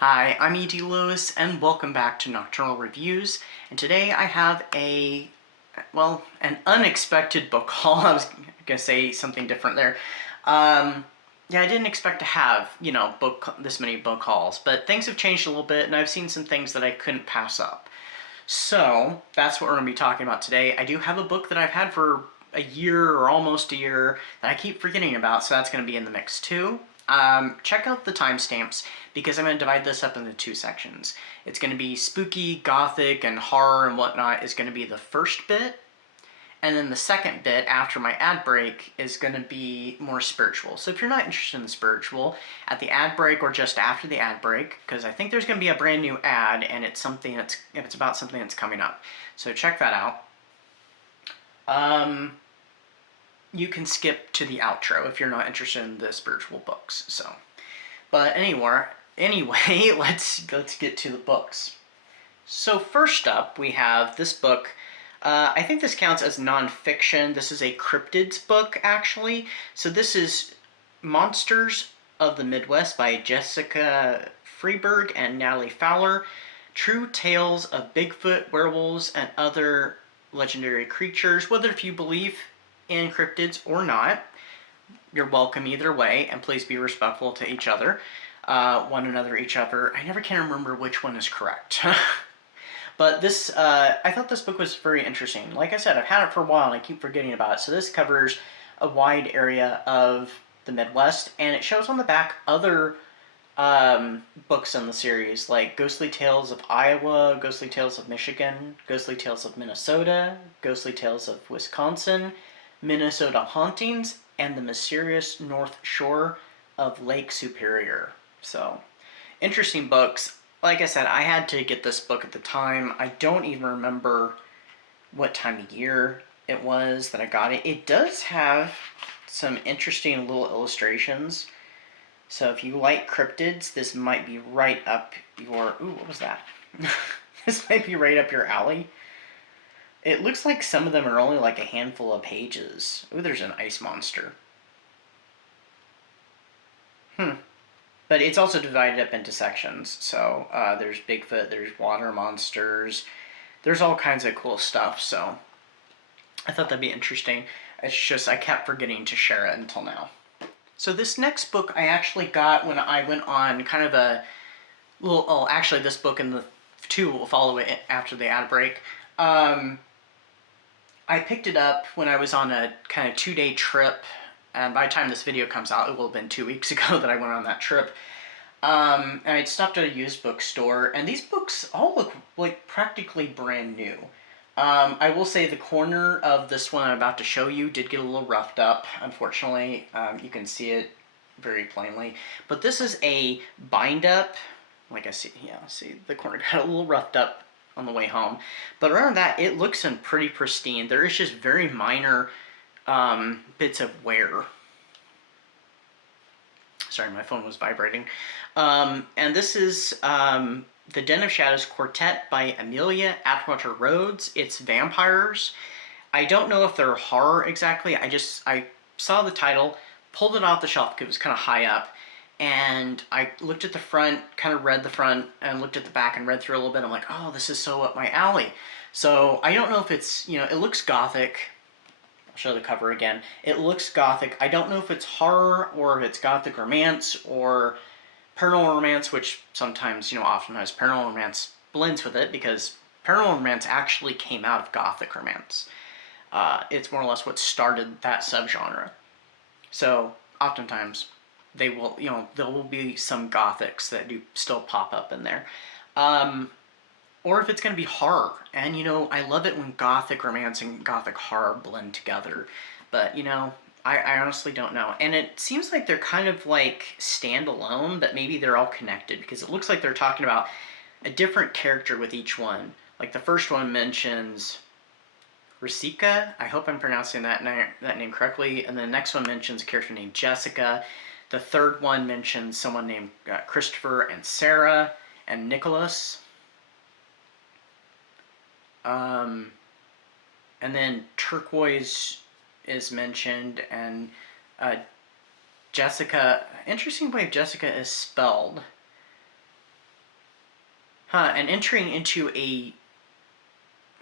Hi, I'm E.D. Lewis, and welcome back to Nocturnal Reviews. And today I have an unexpected book haul. I was gonna say something different there. Yeah, I didn't expect to have, this many book hauls, but things have changed a little bit, and I've seen some things that I couldn't pass up. So, that's what we're gonna be talking about today. I do have a book that I've had for a year or almost a year that I keep forgetting about, so that's gonna be in the mix too. Check out the timestamps because I'm going to divide this up into two sections. It's going to be spooky, gothic, and horror and whatnot is going to be the first bit, and then the second bit after my ad break is going to be more spiritual. So if you're not interested in the spiritual, at the ad break or just after the ad break, because I think there's going to be a brand new ad and it's about something that's coming up. So check that out. You can skip to the outro if you're not interested in the spiritual books. So, but anyway, let's get to the books. So first up, we have this book. I think this counts as nonfiction. This is a cryptids book, actually. So this is Monsters of the Midwest by Jessica Freeberg and Natalie Fowler. True tales of Bigfoot, werewolves, and other legendary creatures. Whether if you believe in cryptids or not, you're welcome either way, and please be respectful to each other, one another, each other. I never can remember which one is correct. But this, I thought this book was very interesting. Like I said, I've had it for a while and I keep forgetting about it. So this covers a wide area of the Midwest, and it shows on the back other books in the series, like Ghostly Tales of Iowa, Ghostly Tales of Michigan, Ghostly Tales of Minnesota, Ghostly Tales of Wisconsin, Minnesota Hauntings, and the Mysterious North Shore of Lake Superior. So, interesting books. Like I said, I had to get this book at the time. I don't even remember what time of year it was that I got it. It does have some interesting little illustrations. So if you like cryptids, this might be right up your... Ooh, what was that? This might be right up your alley. It looks like some of them are only like a handful of pages. Ooh, there's an ice monster. But it's also divided up into sections. So there's Bigfoot, there's water monsters, there's all kinds of cool stuff. So I thought that'd be interesting. It's just I kept forgetting to share it until now. So this next book I actually got when I went on kind of a little... Oh, actually this book and the two will follow it after the ad break. I picked it up when I was on a kind of 2-day trip, and by the time this video comes out, it will have been 2 weeks ago that I went on that trip. And I'd stopped at a used bookstore, and these books all look like practically brand new. I will say the corner of this one I'm about to show you did get a little roughed up, unfortunately. You can see it very plainly. But this is a bind-up. Like I see, yeah, see the corner got a little roughed up on the way home. But other than that, it looks in pretty pristine. There is just very minor bits of wear. Sorry, my phone was vibrating. And this is The Den of Shadows Quartet by Amelia Atwater Rhodes. It's vampires. I don't know if they're horror exactly. I saw the title, pulled it off the shelf because it was kind of high up, and I looked at the front, kind of read the front, and looked at the back and read through a little bit. I'm like, oh, this is so up my alley. So I don't know if it's, it looks gothic. I'll show the cover again. It looks gothic. I don't know if it's horror or if it's gothic romance or paranormal romance, which sometimes, oftentimes paranormal romance blends with it because paranormal romance actually came out of gothic romance. It's more or less what started that subgenre. So oftentimes they will, there will be some gothics that do still pop up in there. Or if it's going to be horror. And, I love it when gothic romance and gothic horror blend together. But, I honestly don't know. And it seems like they're kind of like standalone, but maybe they're all connected because it looks like they're talking about a different character with each one. Like the first one mentions Risika. I hope I'm pronouncing that name correctly. And the next one mentions a character named Jessica. The third one mentions someone named Christopher and Sarah and Nicholas. And then Turquoise is mentioned, and Jessica, interesting way Jessica is spelled. And entering into a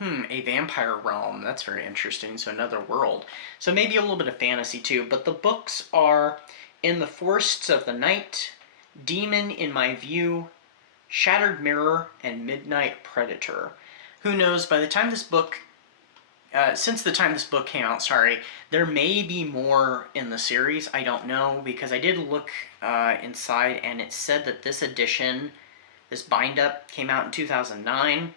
vampire realm. That's very interesting. So another world. So maybe a little bit of fantasy too. But the books are In the Forests of the Night, Demon in My View, Shattered Mirror, and Midnight Predator. Who knows, by the time this book, since the time this book came out, sorry, there may be more in the series. I don't know, because I did look inside and it said that this edition, this bind-up, came out in 2009.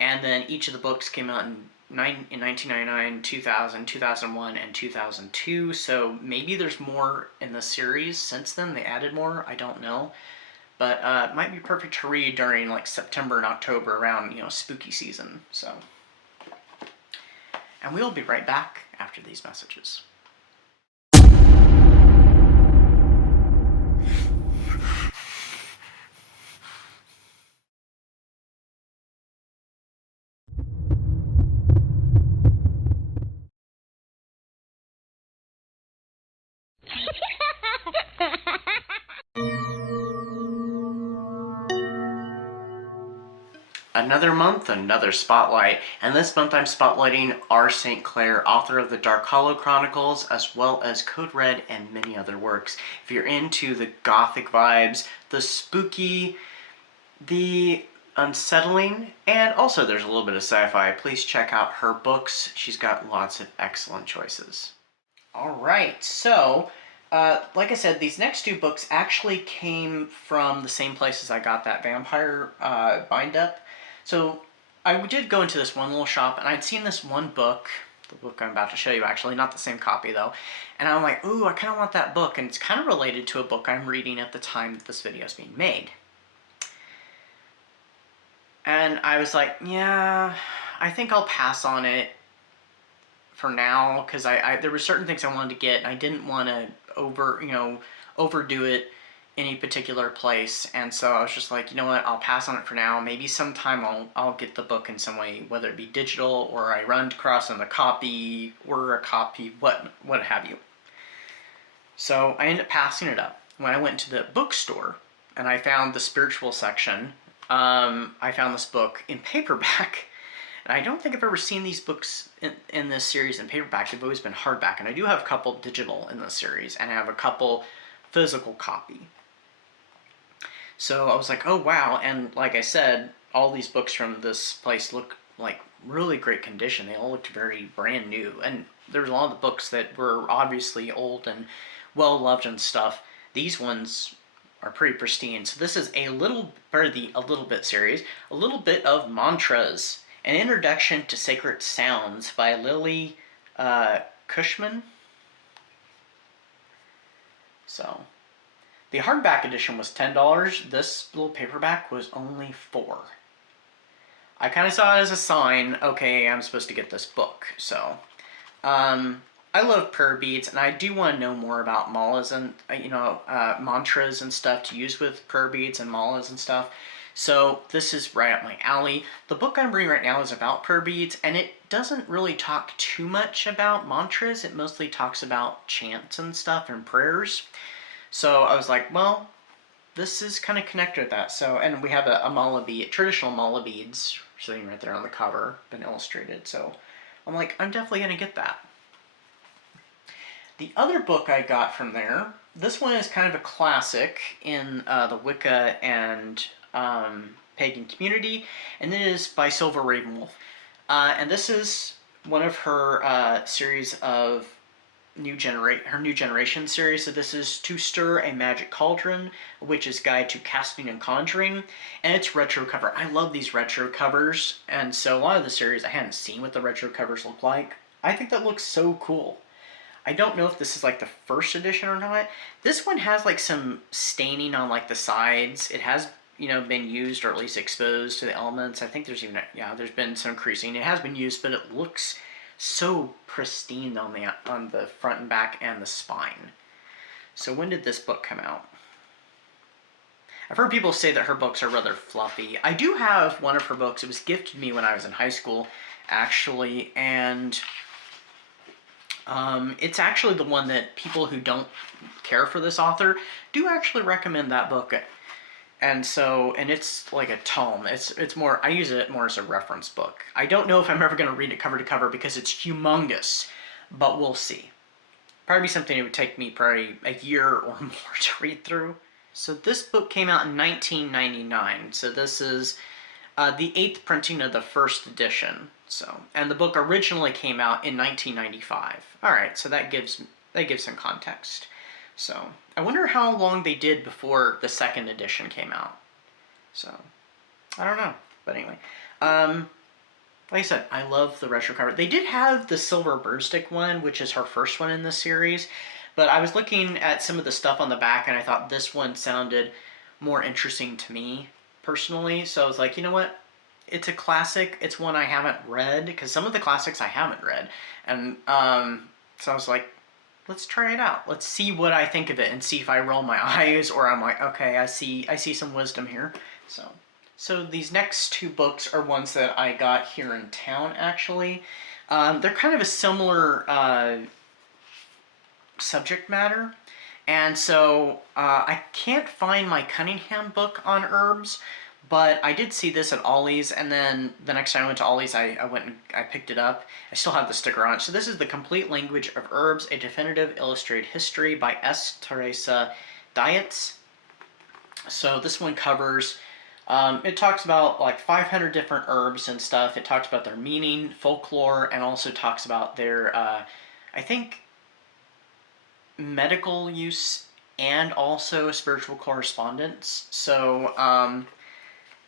And then each of the books came out in 1999, 2000, 2001, and 2002. So maybe there's more in the series since then. They added more. I don't know. But it might be perfect to read during like September and October around, spooky season. So, and we'll be right back after these messages. Another month, another spotlight, and this month I'm spotlighting R. St. Clair, author of the Dark Hollow Chronicles, as well as Code Red and many other works. If you're into the gothic vibes, the spooky, the unsettling, and also there's a little bit of sci-fi, please check out her books. She's got lots of excellent choices. Alright, so like I said, these next two books actually came from the same places I got that vampire bind-up. So I did go into this one little shop, and I'd seen this one book, the book I'm about to show you actually, not the same copy though, and I'm like, ooh, I kind of want that book, and it's kind of related to a book I'm reading at the time that this video is being made. And I was like, yeah, I think I'll pass on it for now, because there were certain things I wanted to get, and I didn't want to overdo it any particular place, and so I was just like, you know what, I'll pass on it for now. Maybe sometime I'll get the book in some way, whether it be digital or I run across on the copy, order a copy, what have you. So I ended up passing it up. When I went to the bookstore and I found the spiritual section, I found this book in paperback. And I don't think I've ever seen these books in this series in paperback. They've always been hardback, and I do have a couple digital in this series, and I have a couple physical copy. So I was like, oh wow, and like I said, all these books from this place look like really great condition. They all looked very brand new, and there's a lot of the books that were obviously old and well loved and stuff. These ones are pretty pristine. So this is a little bit series, a little bit of mantras, an introduction to sacred sounds by Lily Cushman. So the hardback edition was $10. This little paperback was only $4. I kind of saw it as a sign, okay, I'm supposed to get this book. So, I love prayer beads, and I do want to know more about malas and, mantras and stuff to use with prayer beads and malas and stuff. So this is right up my alley. The book I'm reading right now is about prayer beads, and it doesn't really talk too much about mantras. It mostly talks about chants and stuff and prayers. So I was like, well, this is kind of connected with that. So, and we have a mala bead, traditional mala beads sitting right there on the cover, been illustrated. So I'm like, I'm definitely going to get that. The other book I got from there, this one is kind of a classic in the Wicca and pagan community, and it is by Silver Ravenwolf. And this is one of her series of her New Generation series. So this is To Stir a Magic Cauldron, a Witch's Guide to Casting and Conjuring, and it's retro cover. I love these retro covers, and so a lot of the series I hadn't seen what the retro covers look like. I think that looks so cool. I don't know if this is like the first edition or not. This one has like some staining on like the sides. It has, been used or at least exposed to the elements. I think there's even, there's been some creasing. It has been used, but it looks so pristine on the front and back and the spine. So when did this book come out? I've heard people say that her books are rather fluffy. I do have one of her books. It was gifted me when I was in high school, actually, and it's actually the one that people who don't care for this author do actually recommend that book. And so, and it's like a tome. It's more, I use it more as a reference book. I don't know if I'm ever going to read it cover to cover because it's humongous, but we'll see. Probably something it would take me probably a year or more to read through. So this book came out in 1999. So this is the 8th printing of the first edition. So, and the book originally came out in 1995. All right, so that gives some context. So I wonder how long they did before the second edition came out. So I don't know, but anyway, like I said, I love the retro cover. They did have the silver birdstick one, which is her first one in the series, but I was looking at some of the stuff on the back, and I thought this one sounded more interesting to me personally. So I was like, you know what? It's a classic. It's one I haven't read, because some of the classics I haven't read, and so I was like, let's try it out. Let's see what I think of it and see if I roll my eyes or I'm like, okay, I see some wisdom here. So these next two books are ones that I got here in town, actually. They're kind of a similar subject matter. And so I can't find my Cunningham book on herbs, but I did see this at Ollie's, and then the next time I went to Ollie's, I went and I picked it up. I still have the sticker on it. So this is The Complete Language of Herbs, A Definitive Illustrated History by S. Teresa Dietz. So this one covers, it talks about like 500 different herbs and stuff. It talks about their meaning, folklore, and also talks about their, I think, medical use and also spiritual correspondence. So,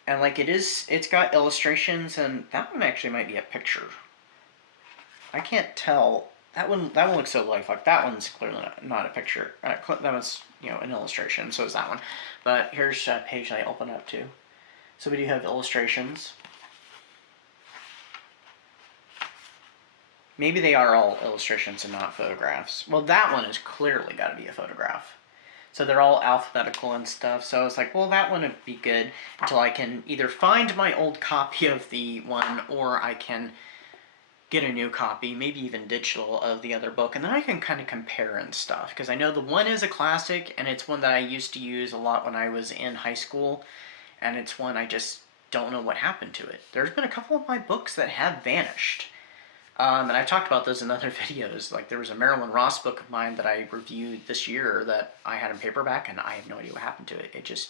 and like it's got illustrations, and that one actually might be a picture. I can't tell. That one looks so lifelike. That one's clearly not a picture. That one's, an illustration, so is that one. But here's a page I open up to. So we do have illustrations. Maybe they are all illustrations and not photographs. Well, that one has clearly got to be a photograph. So they're all alphabetical and stuff. So I was like, well, that one would be good until I can either find my old copy of the one, or I can get a new copy, maybe even digital, of the other book. And then I can kind of compare and stuff. Because I know the one is a classic, and it's one that I used to use a lot when I was in high school. And it's one I just don't know what happened to it. There's been a couple of my books that have vanished. And I've talked about those in other videos. Like, there was a Marilyn Ross book of mine that I reviewed this year that I had in paperback, and I have no idea what happened to it. It just...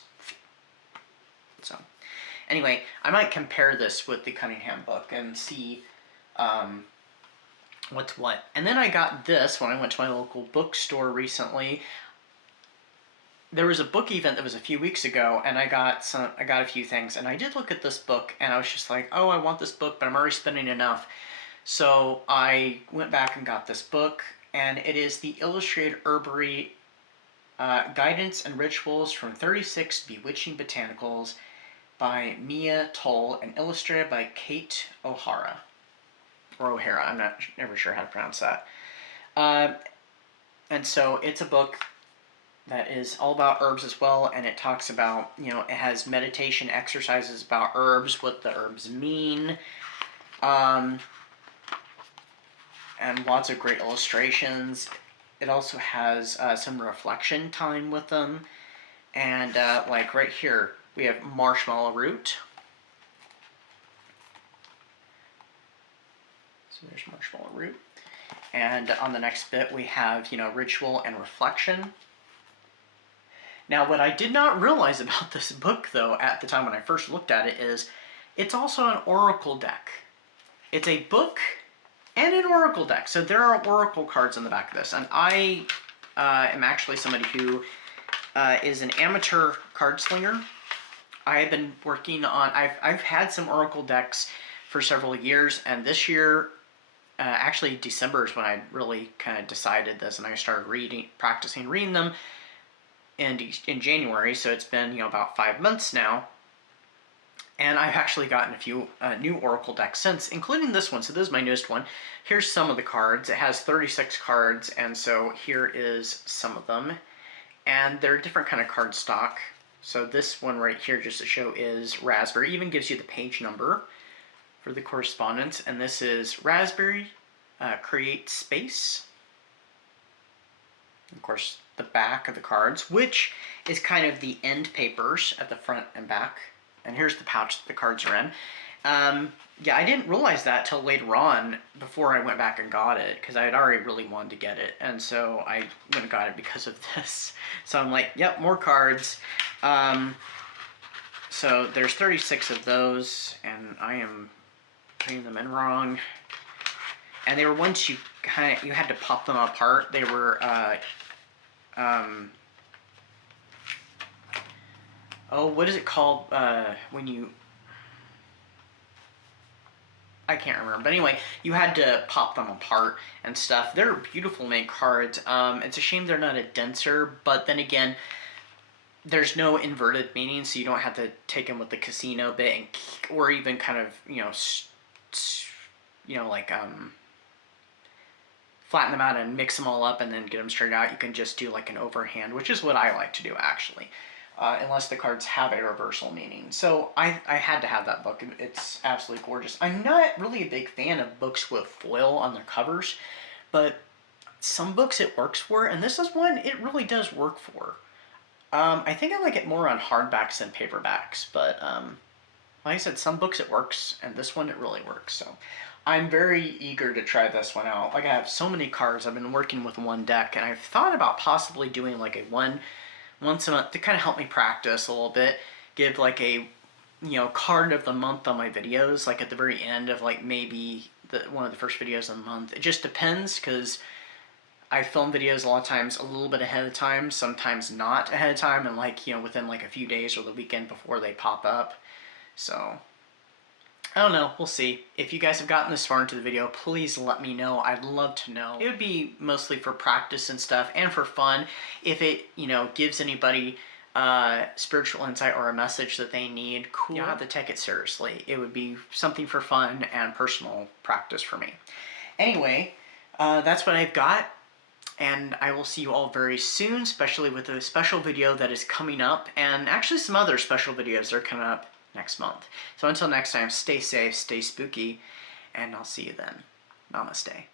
So, anyway, I might compare this with the Cunningham book and see what's what. And then I got this when I went to my local bookstore recently. There was a book event that was a few weeks ago, and I got a few things. And I did look at this book, and I was just like, oh, I want this book, but I'm already spending enough. So I went back and got this book, and it is the Illustrated Herbery Guidance and Rituals from 36 Bewitching Botanicals by Mia Toll and illustrated by Kate O'Hara. Or O'Hara, I'm not never sure how to pronounce that. And so it's a book that is all about herbs as well, and it talks about, it has meditation exercises about herbs, what the herbs mean, and lots of great illustrations. It also has some reflection time with them. And like right here, we have marshmallow root. So there's marshmallow root. And on the next bit, we have, ritual and reflection. Now, what I did not realize about this book, though, at the time when I first looked at it, is it's also an oracle deck. It's a book and an oracle deck. So there are oracle cards in the back of this. And I am actually somebody who is an amateur card slinger. I have been working on, I've had some oracle decks for several years, and this year, actually December is when I really kind of decided this, and I started practicing reading them in January. So it's been, about 5 months now. And I've actually gotten a few new oracle decks since, including this one. So this is my newest one. Here's some of the cards. It has 36 cards, and so here is some of them. And they're different kind of card stock. So this one right here, just to show, is Raspberry. It even gives you the page number for the correspondence. And this is Raspberry, Create Space. Of course, the back of the cards, which is kind of the end papers at the front and back. And here's the pouch that the cards are in. Yeah, I didn't realize that till later on before I went back and got it, because I had already really wanted to get it, and so I went and got it because of this. So I'm like, yep, more cards. So there's 36 of those, and I am putting them in wrong. And they were ones you had to pop them apart. They were oh, what is it called when you... I can't remember. But anyway, you had to pop them apart and stuff. They're beautiful made cards. It's a shame they're not a denser, but then again, there's no inverted meaning, so you don't have to take them with the casino bit, and, or even kind of, like, flatten them out and mix them all up and then get them straight out. You can just do like an overhand, which is what I like to do actually. Unless the cards have a reversal meaning. So I had to have that book. It's absolutely gorgeous. I'm not really a big fan of books with foil on their covers, but some books it works for, and this is one it really does work for. I think I like it more on hardbacks than paperbacks, but like I said, some books it works, and this one it really works. So I'm very eager to try this one out. Like, I have so many cards. I've been working with one deck, and I've thought about possibly doing like a once a month to kind of help me practice a little bit, give like a card of the month on my videos, like at the very end of like maybe one of the first videos of the month. It just depends, because I film videos a lot of times a little bit ahead of time, sometimes not ahead of time, and like within like a few days or the weekend before they pop up. So I don't know, we'll see. If you guys have gotten this far into the video, please let me know. I'd love to know. It would be mostly for practice and stuff, and for fun. If it, gives anybody spiritual insight or a message that they need, cool. You don't have to take it seriously. It would be something for fun and personal practice for me. Anyway, that's what I've got, and I will see you all very soon, especially with a special video that is coming up, and actually some other special videos that are coming up next month. So until next time, stay safe, stay spooky, and I'll see you then. Namaste.